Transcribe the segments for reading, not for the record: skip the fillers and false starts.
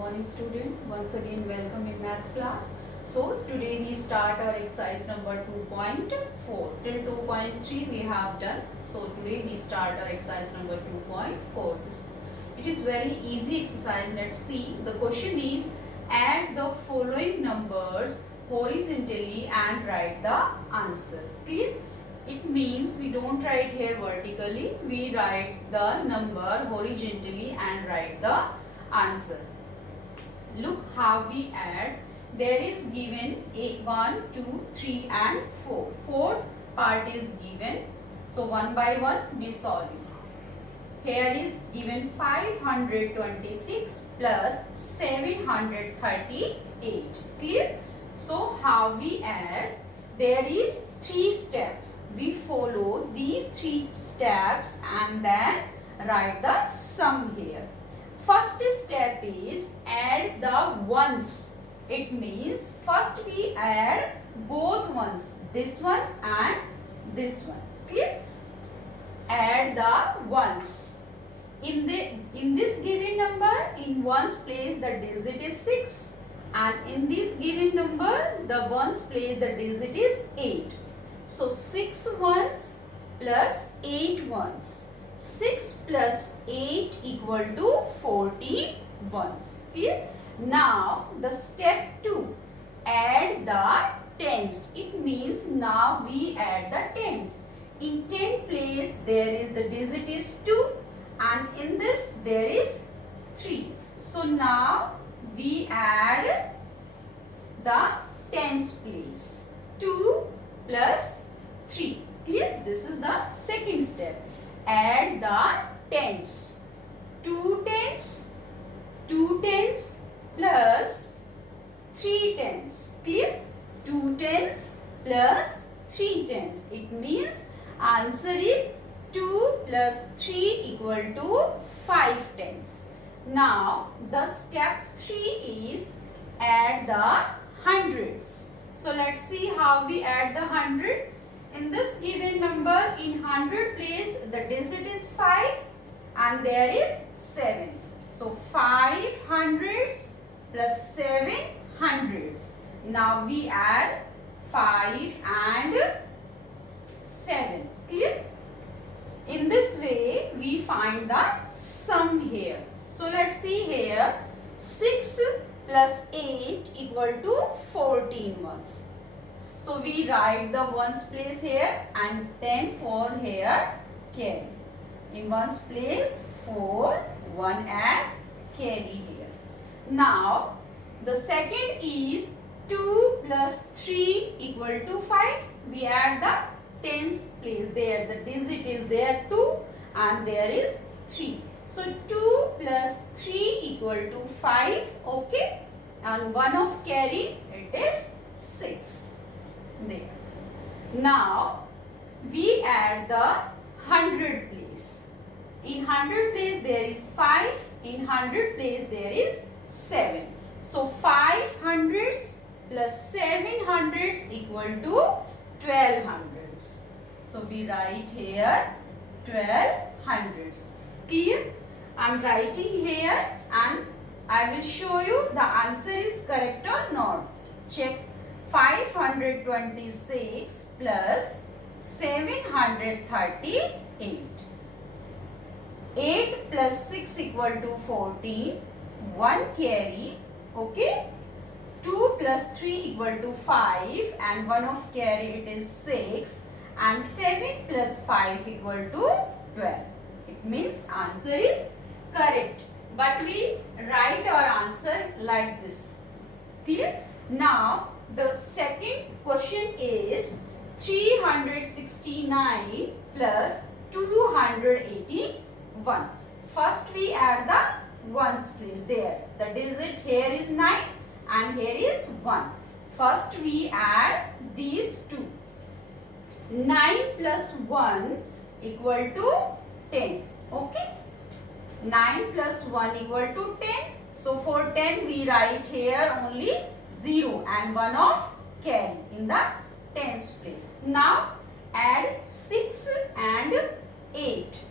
morning student. Once again welcome in maths class. So today we start our exercise number 2.4. Till 2.3 we have done. So today we start our exercise number 2.4. It is very easy exercise. Let's see. The question is add the following numbers horizontally and write the answer. Clear? It means we don't write here vertically. We write the number horizontally and write the answer. Look how we add. There is given 1, 2, 3 and 4. Fourth part is given. So one by one we solve it. Here is given 526 plus 738. Clear? So how we add? There is 3 steps. We follow these 3 steps and then write the sum here. First step is add the ones. It means first we add both ones, this one and this one. Clear? Add the ones. In this given number, in ones place the digit is 6, and in this given number the ones place the digit is 8. So 6 ones plus 8 ones. 6 plus 8 equal to 14 ones. Clear? Now the step 2, add the tens. It means now we add the tens. In 10 place there is the digit is 2 and in this there is 3. So now we add the tens place. 2 plus 3. Clear? This is the second step. Add the tens. 2 tens plus 3 tens. Clear? 2 tens plus 3 tens. It means answer is 2 plus 3 equal to 5 tens. Now the step 3 is add the hundreds. So let's see how we add the 100. In this given number, in 100 place, the digit is 5 and there is 7. So 5 hundreds plus 7 hundreds. Now we add 5 and 7. Clear? In this way, we find the sum here. So let's see here. 6 plus 8 equal to 14 ones. So we write the ones place here and 10 for here carry. In ones place 4, 1 as carry here. Now the second is 2 plus 3 equal to 5. We add the tens place there. The digit is there 2 and there is 3. So 2 plus 3 equal to 5. Okay. And 1 of carry, it is 6. There. Now we add the 100 place. In 100 place there is 5. In 100 place there is 7. So 5 hundreds plus 7 hundreds equal to 12 hundreds. So we write here 12 hundreds. Clear? I am writing here and I will show you the answer is correct or not. Check. 526 plus 738. 8 plus 6 equal to 14. 1 carry. Okay. 2 plus 3 equal to 5 and 1 of carry it is 6 and 7 plus 5 equal to 12. It means answer is correct. But we write our answer like this. Clear? Now the second question is 369 plus 281. First we add the ones place there. The digit here is 9 and here is 1. First we add these two. 9 plus 1 equal to 10. Okay. 9 plus 1 equal to 10. So for 10 we write here only 0 and 1 of carry in the tens place. Now add 6 and 8.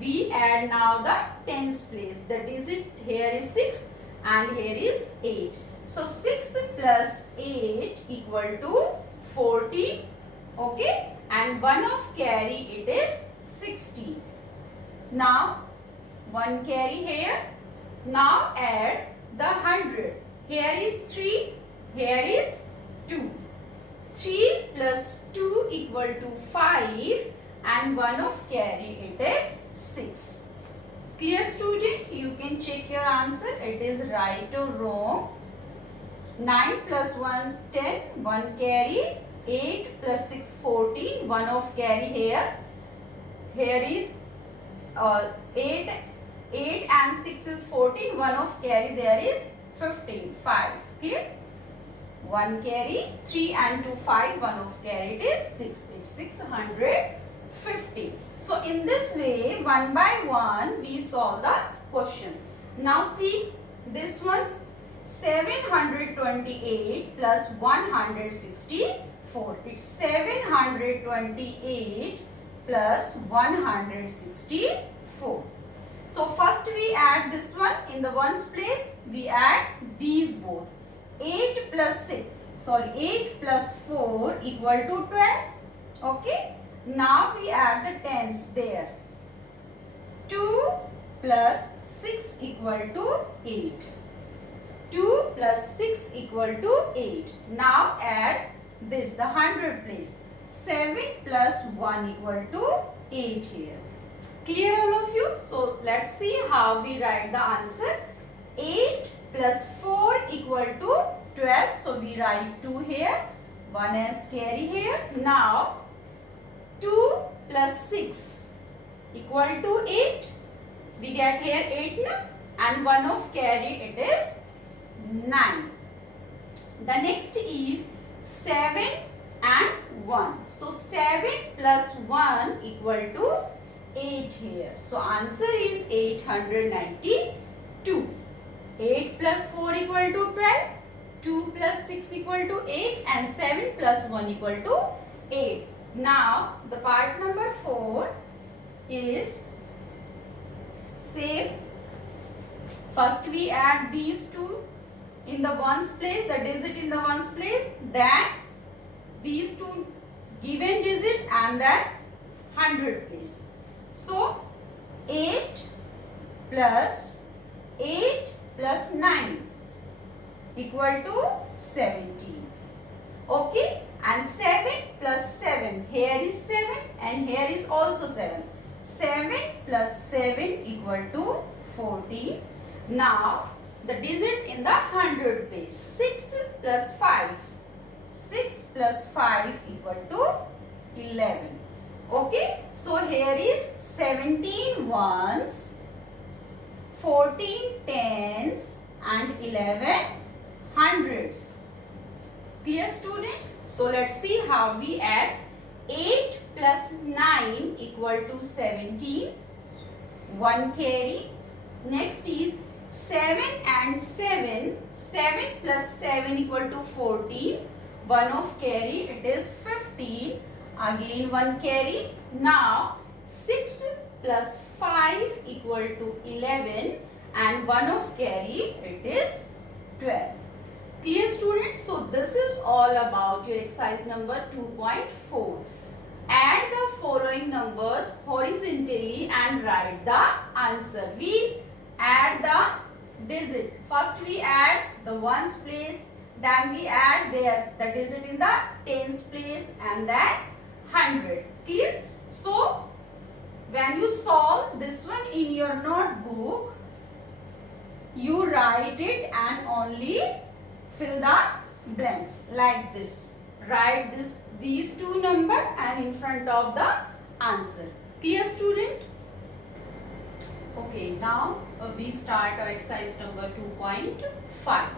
We add now the tens place. The digit here is 6 and here is 8. So 6 plus 8 equal to 14. Okay, and 1 of carry it is 16. Now 1 carry here. Now add the 100. Here is 3, here is 2. 3 plus 2 equal to 5 and 1 of carry it is 6. Clear student? You can check your answer. It is right or wrong. 9 plus 1 10, 1 carry. 8 plus 6 14, 1 of carry here. Here is 8 and 6 is 14, 1 of carry there is 15, 5. Clear? 1 carry, 3 and 2 5, 1 of carry it is 6. It's 650. So in this way, one by one we solve the question. Now see this one, 728 plus 164. It's 728 plus 164. So first we add this one. In the ones place we add these both. 8 plus 4 equal to 12. Okay. Now we add the tens there. 2 plus 6 equal to 8. 2 plus 6 equal to 8. Now add this, the 100 place. 7 plus 1 equal to 8 here. Clear all of you? So let's see how we write the answer. 8 plus 4 equal to 12. So we write 2 here. 1 as carry here. Now 2 plus 6 equal to 8. We get here 8 na? And 1 of carry it is 9. The next is 7 and 1. So 7 plus 1 equal to 8 here. So answer is 892. 8 plus 4 equal to 12. 2 plus 6 equal to 8 and 7 plus 1 equal to 8. Now the part number 4 is same. First we add these two in the ones place, the digit in the ones place, then these two given digit and then 100 place. So 8 plus 9 equal to 17. Okay, and 7 plus 7, here is 7 and here is also 7. 7 plus 7 equal to 14. Now the digit in the 100 place. 6 plus 5. 6 plus 5 equal to 11. Okay, so here is 17 ones, 14 tens and 11 hundreds. Clear students? So let's see how we add. 8 plus 9 equal to 17. 1 carry. Next is 7 and 7. 7 plus 7 equal to 14. 1 of carry it is 15. Again 1 carry. Now 6 plus 5 equal to 11 and 1 of carry it is 12. Clear students? So this is all about your exercise number 2.4. Add the following numbers horizontally and write the answer. We add the digit. First we add the ones place, then we add there the digit in the tens place and then 100. Clear? So when you solve this one in your notebook, you write it and only fill the blanks like this. Write these two number and in front of the answer. Clear student? Okay, now we start our exercise number 2.5.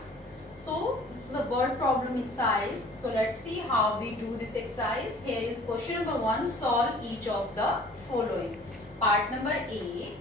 So this is the word problem exercise. So let's see how we do this exercise. Here is question number 1. Solve each of the following. Part number A.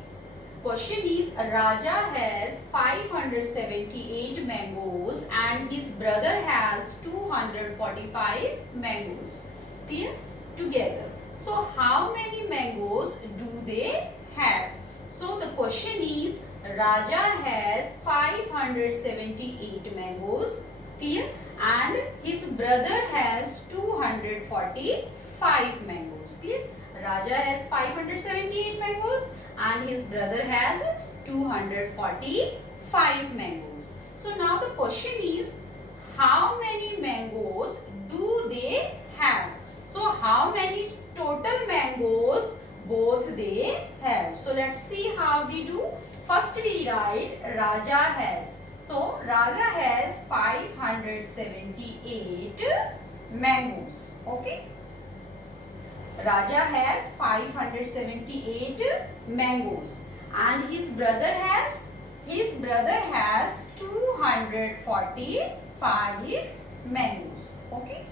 Question is, Raja has 578 mangoes and his brother has 245 mangoes. Clear? Together. So how many mangoes do they have? So the question is, Raja has 578 mangoes, clear, and his brother has 245 mangoes, clear. Raja has 578 mangoes and his brother has 245 mangoes. So now the question is, how many mangoes do they have? So how many total mangoes both they have? So let's see how we do. First we write Raja has. So Raja has 578 mangoes. Okay. Raja has 578 mangoes and his brother has 245 mangoes. Okay.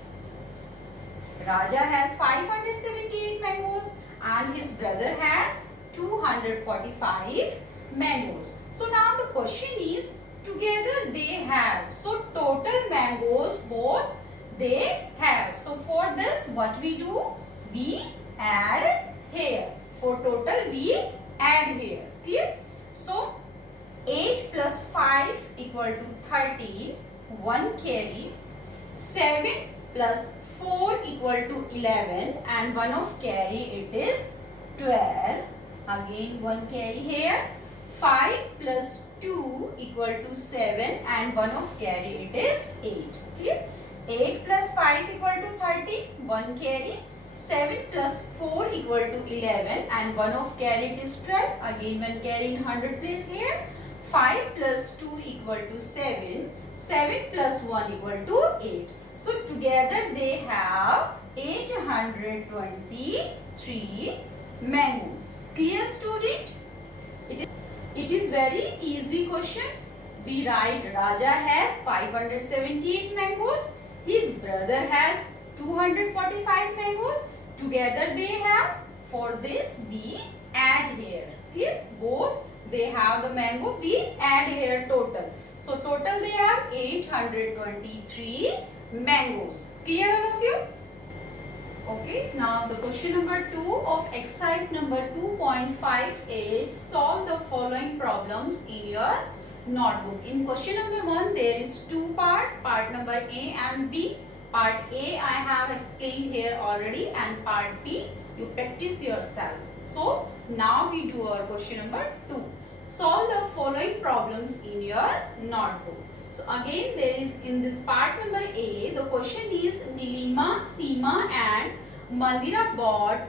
Raja has 578 mangoes and his brother has 245 mangoes. So now the question is, together they have. So total mangoes both they have. So for this what we do? We add here. For total we add here. Clear? So 8 plus 5 equal to 13. 1 carry. 7 plus 4 equal to 11 and 1 of carry it is 12. Again 1 carry here. 5 plus 2 equal to 7 and 1 of carry it is 8. Clear? 8 plus 5 equal to 30. 1 carry. 7 plus 4 equal to 11 and 1 of carry it is 12. Again 1 carry in 100 place here. 5 plus 2 equal to 7. 7 plus 1 equal to 8. So together they have 823 mangoes. Clear, student? It is very easy question. We write Raja has 578 mangoes. His brother has 245 mangoes. Together they have. For this we add here. Clear? Both they have the mango. We add here total. So total they have 823 mangoes. Clear all of you? Okay, now the question number 2 of exercise number 2.5 is solve the following problems in your notebook. In question number 1 there is 2 part number A and B. Part A I have explained here already and part B you practice yourself. So now we do our question number 2. Solve the following problems in your notebook. So again there is in this part number A, the question is Nilima, Seema and Mandira bought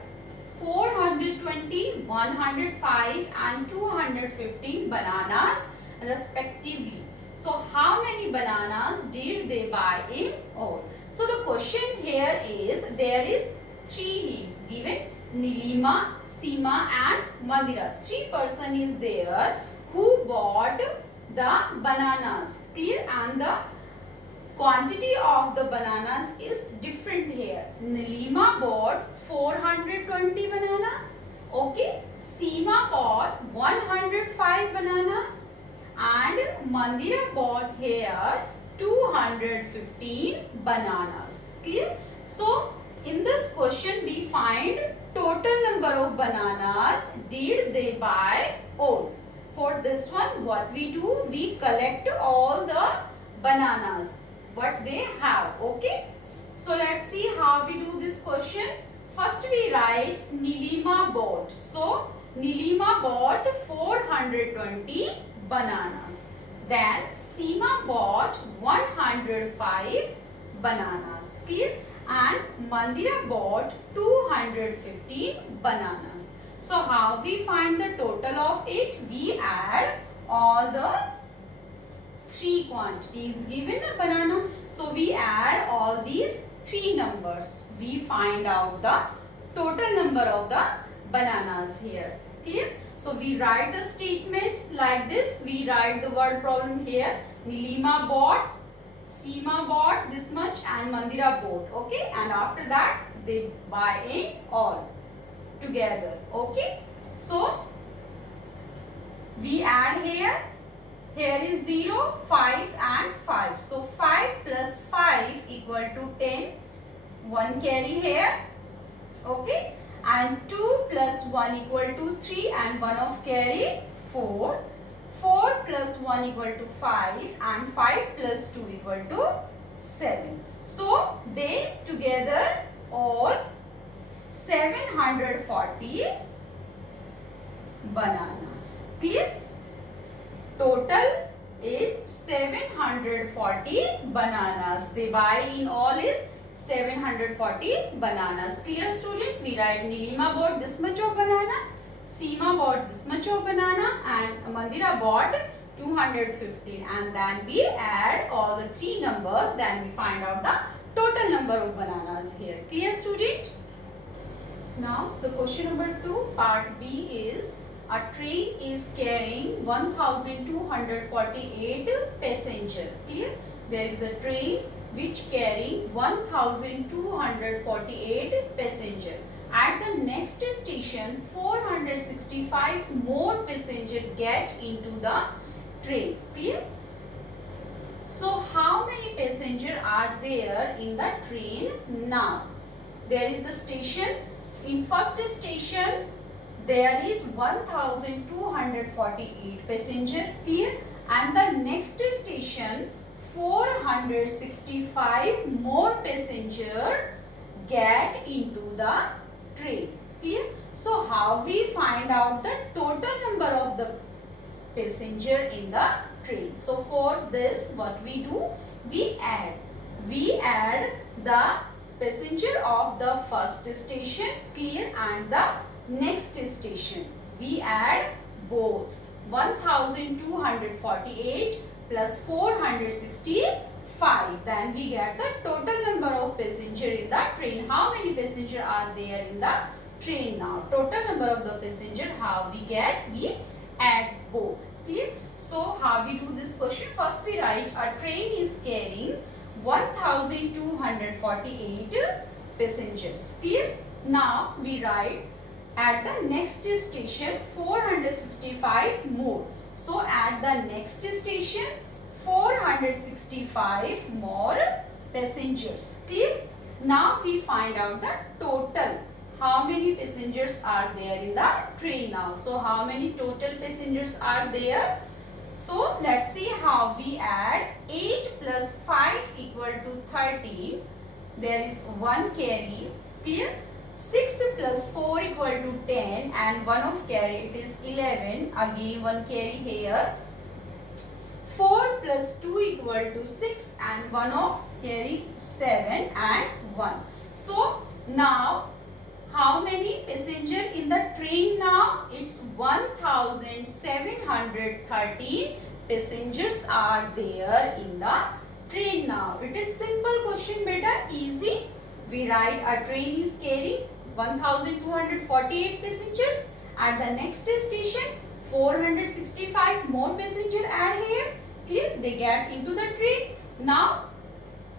420, 105 and 215 bananas respectively. So how many bananas did they buy in all? So the question here is, there is 3 names given, Nilima, Seema and Mandira. 3 person is there who bought the bananas. Clear? And the quantity of the bananas is different here. Nilima bought 420 banana. Okay. Seema bought 105 bananas. And Mandira bought here 215 bananas. Clear? So in this question we find total number of bananas did they buy all. For this one what we do, we collect all the bananas what they have. Okay. So let's see how we do this question. First we write Nilima bought. So Nilima bought 420 bananas. Then Seema bought 105 bananas. Clear? And Mandira bought 215 bananas. So how we find the total of it? We add all the 3 quantities given a banana. So we add all these 3 numbers. We find out the total number of the bananas here. Clear? So we write the statement like this. We write the word problem here. Nilima bought, Seema bought this much and Mandira bought. Okay. And after that they buy in all together. Okay. So we add here. Here is 0, 5 and 5. So 5 plus 5 equal to 10. 1 carry here. Okay. And 2 plus 1 equal to 3 and 1 of carry 4. 4 plus 1 equal to 5 and 5 plus 2 equal to 7. So they together all 740 bananas. Clear? Total is 740 bananas. They buy in all is 740 bananas. Clear, student? We write Nilima bought this much of banana, Seema bought this much of banana, and Mandira bought 215. And then we add all the three numbers. Then we find out the total number of bananas here. Clear, student? Now the question number 2, part B is, a train is carrying 1248 passengers. Clear? There is a train which carrying 1248 passengers. At the next station, 465 more passengers get into the train. Clear? So how many passengers are there in the train now? There is the station. In first station, there is 1248 passenger. Clear? And the next station, 465 more passenger get into the train. Clear? So how we find out the total number of the passenger in the train? So for this, what we do? We add the passenger of the first station, clear, and the next station. We add both 1248 plus 465. Then we get the total number of passengers in the train. How many passengers are there in the train now? Total number of the passengers, how we get? We add both. Clear? So how we do this question? First we write, a train is carrying 1248 passengers. Clear? Now we write, at the next station 465 more. So at the next station 465 more passengers. Clear? Now we find out the total. How many passengers are there in the train now? So how many total passengers are there? So let's see how we add. 8 plus 5 equal to 13. There is 1 carry. Clear? 6 plus 4 equal to 10 and 1 of carry, it is 11. Again 1 carry here. 4 plus 2 equal to 6 and 1 of carry 7 and 1. So now how many passenger in the train now? It's 1713 passengers are there in the train now. It is simple question, beta, easy. We write, a train is carrying 1248 passengers. At the next station 465 more passengers add here. Clear? They get into the train. Now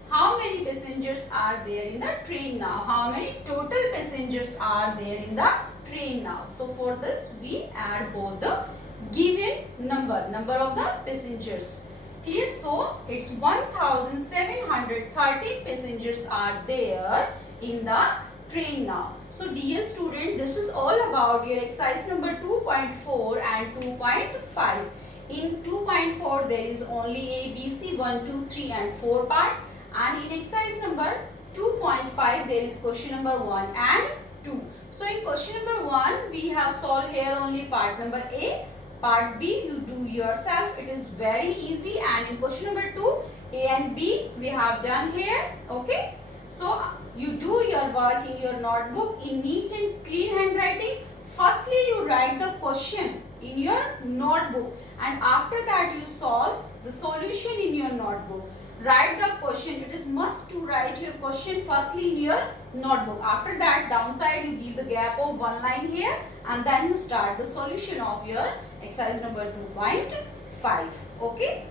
how many passengers are there in the train now? How many total passengers are there in the train now? So for this we add both the given number of the passengers. Clear? So it's 1730 passengers are there in the train now. So dear student, this is all about your exercise number 2.4 and 2.5. In 2.4 there is only A, B, C, 1, 2, 3 and 4 part. And in exercise number 2.5 there is question number 1 and 2. So in question number 1 we have solved here only part number A. Part B you do yourself. It is very easy. And in question number 2, A and B we have done here. Okay. So you do your work in your notebook in neat and clean handwriting. Firstly you write the question in your notebook and after that you solve the solution in your notebook. Write the question. It is must to write your question firstly in your notebook. After that downside you give the gap of 1 line here and then you start the solution of your exercise number 2.5. Okay.